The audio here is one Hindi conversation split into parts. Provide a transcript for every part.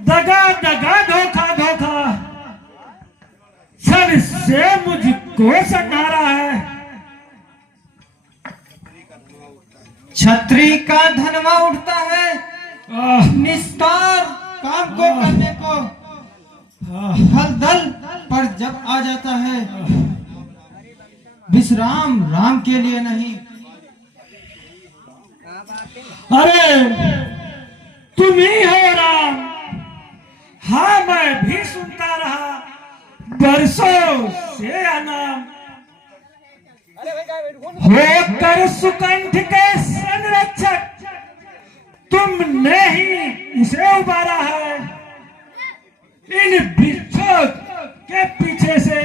दगा दगा धोखा धोखा छल से मुझको संहारा है। छतरी का धनवा उठता है निस्तार काम को करने को, हल दल पर जब आ जाता है विश्राम राम के लिए नहीं। अरे तुम ही हो राम। हाँ मैं भी सुनता रहा बरसों से अनाम। होकर सुकंठ के संरक्षक तुमने ही इसे उबारा है। इन वृक्षों के पीछे से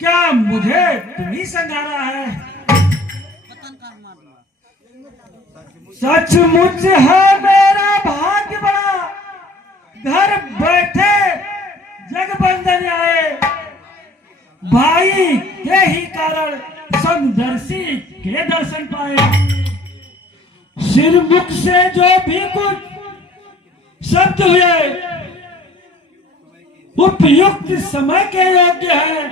क्या मुझे तुम ही संगारा है। सचमुच है मेरा भाग्य बड़ा, घर बैठे जगबंधन आए। भाई के ही कारण समदर्शी के दर्शन पाए। सिर मुख से जो भी कुछ शब्द हुए उपयुक्त समय के योग्य है।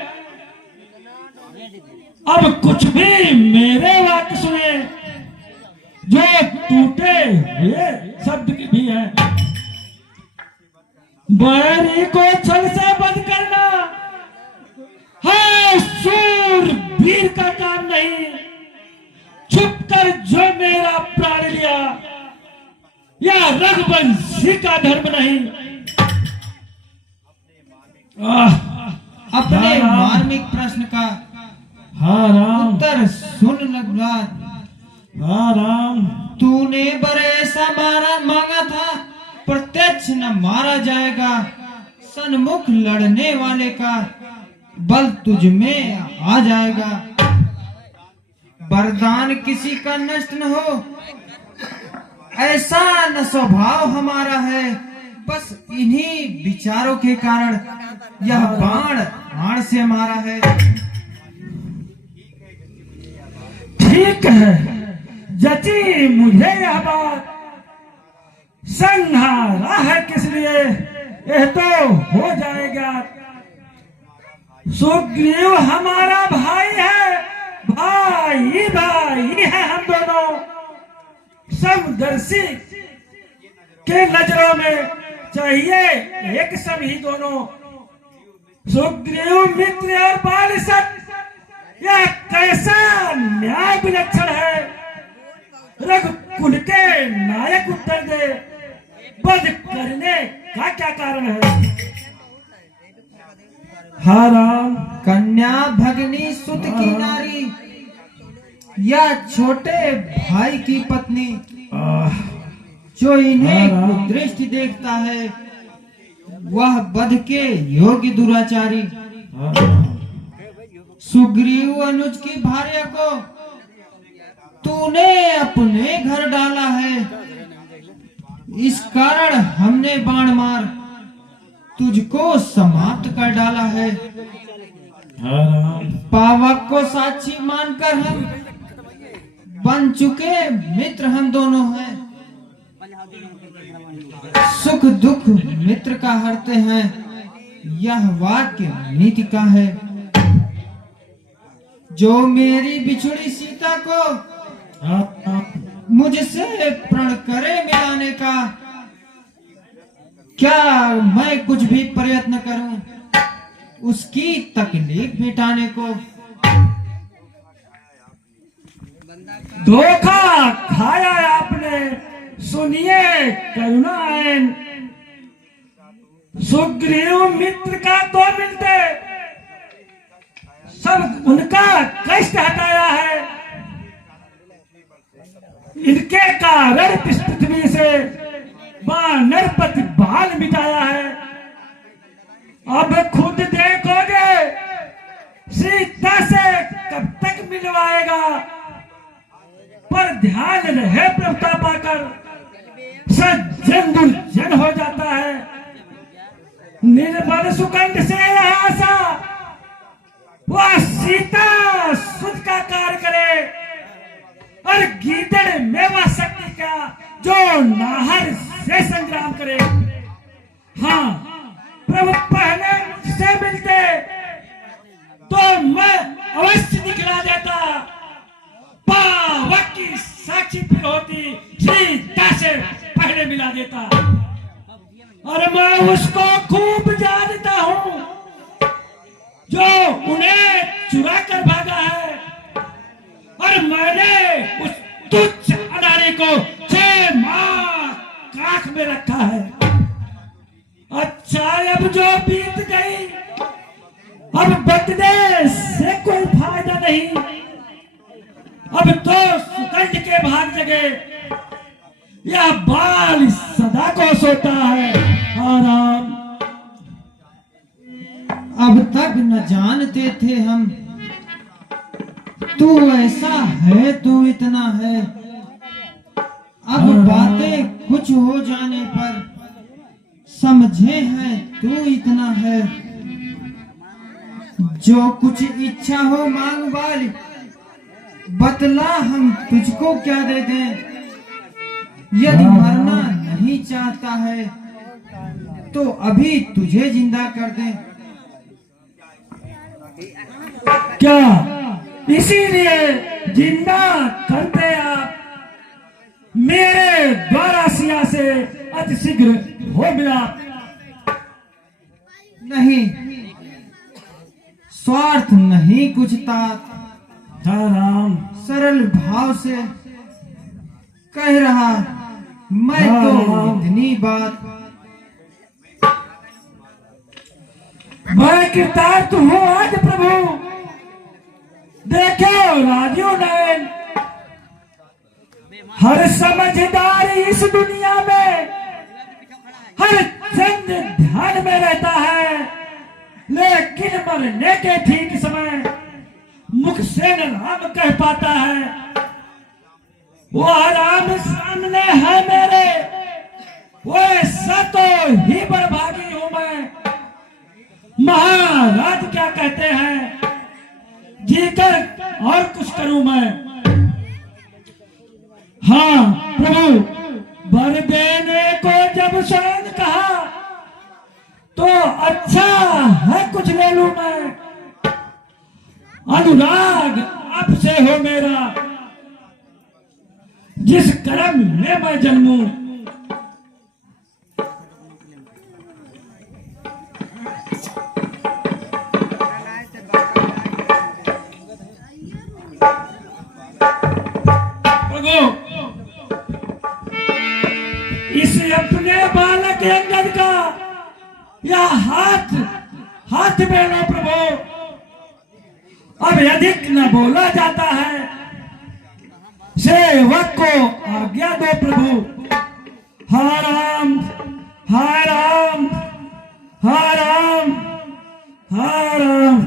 अब कुछ भी मेरे वाक्य सुने जो टूटे हुए शब्द भी है। बैरी को छल से बंद करना है सूर वीर का काम नहीं। छुप कर जो मेरा प्राण लिया या रघुवंशी का धर्म नहीं। अपने मार्मिक प्रश्न का हाँ राम उत्तर सुन नगराज। हाँ राम तूने बड़े सा मांगा था, प्रत्यक्ष न मारा जाएगा। सन्मुख लड़ने वाले का बल तुझ में आ जाएगा। वरदान किसी का नष्ट न हो, ऐसा न स्वभाव हमारा है। बस इन्हीं विचारों के कारण यह बाण हाड़ से मारा है। ठीक है, जची मुझे यह बात। संहारा है किस लिए यह तो हो जाएगा। सुग्रीव हमारा भाई है, भाई भाई है हम दोनों। समदर्शी के नजरों में चाहिए एक सभी दोनों। सुग्रीव मित्र और बालिसत यह कैसा न्याय विलक्षण है। रघुकुल के नायक उत्तर दे, वध करने का क्या कारण है। हाँ राम कन्या भगनी सुत की नारी या छोटे भाई की पत्नी जो इन्हें कुदृष्टि देखता है वह वध के योग्य दुराचारी। सुग्रीव अनुज की भार्या को तूने अपने घर डाला है। इस कारण हमने बाण मार तुझको समाप्त कर डाला है। पावक को साक्षी मानकर हम बन चुके मित्र हम दोनों हैं। सुख दुख मित्र का हरते हैं, यह वाक्य नीति का है। जो मेरी बिछुड़ी सीता को मुझसे प्रण करे मिलाने का, क्या मैं कुछ भी प्रयत्न करूं उसकी तकलीफ मिटाने को। धोखा खाया आपने, सुनिए करुणाएं। सुग्रीव मित्र का तो मिलते सब उनका कष्ट हटाया है। इनके कारण पृथ्वी से वानरपति बाल मिटाया है। अब खुद देखोगे सीता से कब तक मिलवाएगा। पर ध्यान रहे प्रभुता पाकर सज्जन दुर्जन हो जाता है। निर्बल सुकंठ से यह आशा वह सीता सुध का कार्य करे और गीदड़ में वह शक्ति का जो नाहर से संग्राम करे। हाँ, प्रभु पहले मुझसे मिलते तो मैं अवश्य दिखला देता। पावक की साक्षी फिर होती, सीता से पहले मिला देता। और मैं उसको खूब जानता हूँ जो उन्हें चुरा कर भागा है, और मैंने उस तुच्छ अनारे को 6 माह काख में रखा है। अच्छा, अब जो बीत गई, अब बदले से कोई फायदा नहीं। अब तो सुकंठ के भाग जगे, यह बाल सदा को सोता है। आराम। अब तक न जानते थे हम, तू ऐसा है, तू इतना है। अब बातें कुछ हो जाने पर समझे हैं तू इतना है। जो कुछ इच्छा हो मांग वाली, बतला हम तुझको क्या दे दें। यदि मरना नहीं चाहता है तो अभी तुझे जिंदा कर दें। क्या इसीलिए जिंदा करते आप मेरे द्वारा सिया से अति शीघ्र हो मिला? नहीं, स्वार्थ नहीं कुछ तात। राम, सरल भाव से कह रहा मैं तो इतनी बात। मैं कृतार्थ हूँ आज प्रभु। देखो राजू नयन, हर समझदार इस दुनिया में हर चंद ध्यान में रहता है, लेकिन मरने के ठीक समय मुख से न राम कह पाता है। वह राम सामने है मेरे, वो ऐसा तो ही बर्बादी हूं मैं। महाराज क्या कहते हैं, जीकर और कुछ करूं मैं। हाँ प्रभु, वर देने को जब स्वयं कहा तो अच्छा है कुछ ले लूं मैं। अनुराग आपसे हो मेरा, जिस कर्म में मैं जन्मूं। इस अपने बालक अंगद का या हाथ में लो प्रभु। अब अधिक न बोला जाता है, सेवक को आज्ञा दो प्रभु। हा राम, हा राम, हा राम, हा राम,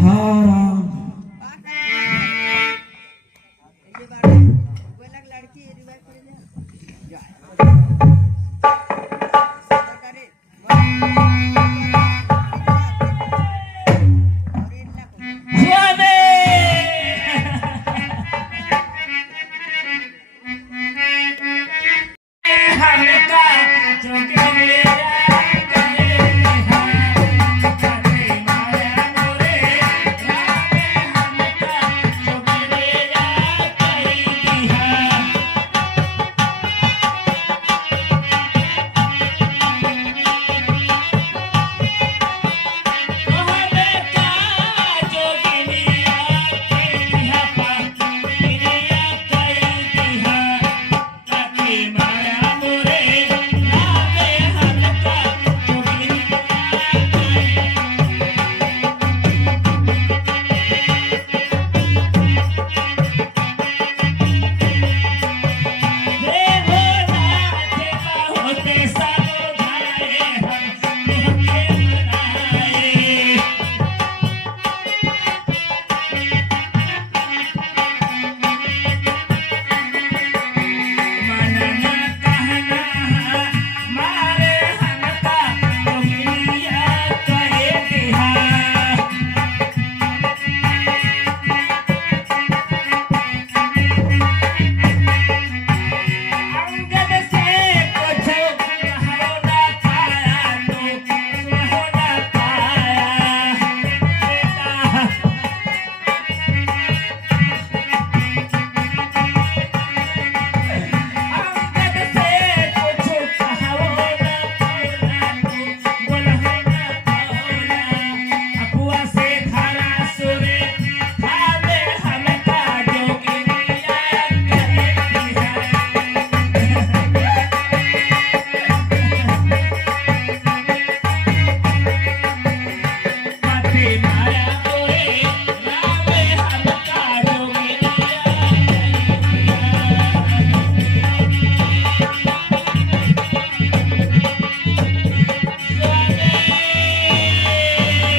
हा राम। Joke